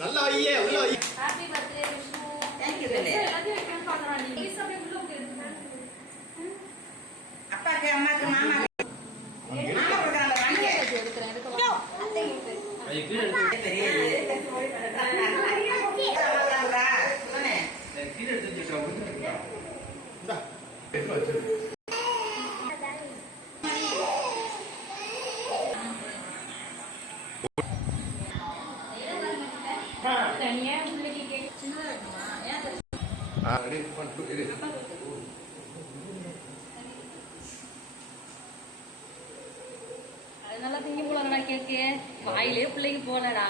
நல்லா வையே உள்ள வை. Happy birthday Vishnu. Thank you எல்லாத்தையும் வைக்கணும் பாக்குறா நீ. ப்ளீஸ் அப்படியே உள்ள உட்காருங்க. அப்பாக்கு அம்மாக்கு மாமாக்கு மாமா கொடுக்கறாங்க வாங்க எடுக்கறேன். ஐ கீழ எடுத்து தெரியுது சொன்னே கீழ எடுத்து வச்சுட்டா. இந்தா எடுத்து வச்சிரு. தனியா உங்களுக்கு கேக் சின்னதா இருக்குமா? ஏன் ரெடி 1 2 இது. அதனால திங்க போலடா கேக்கு. வாயிலே பிள்ளைக்கு போலடா.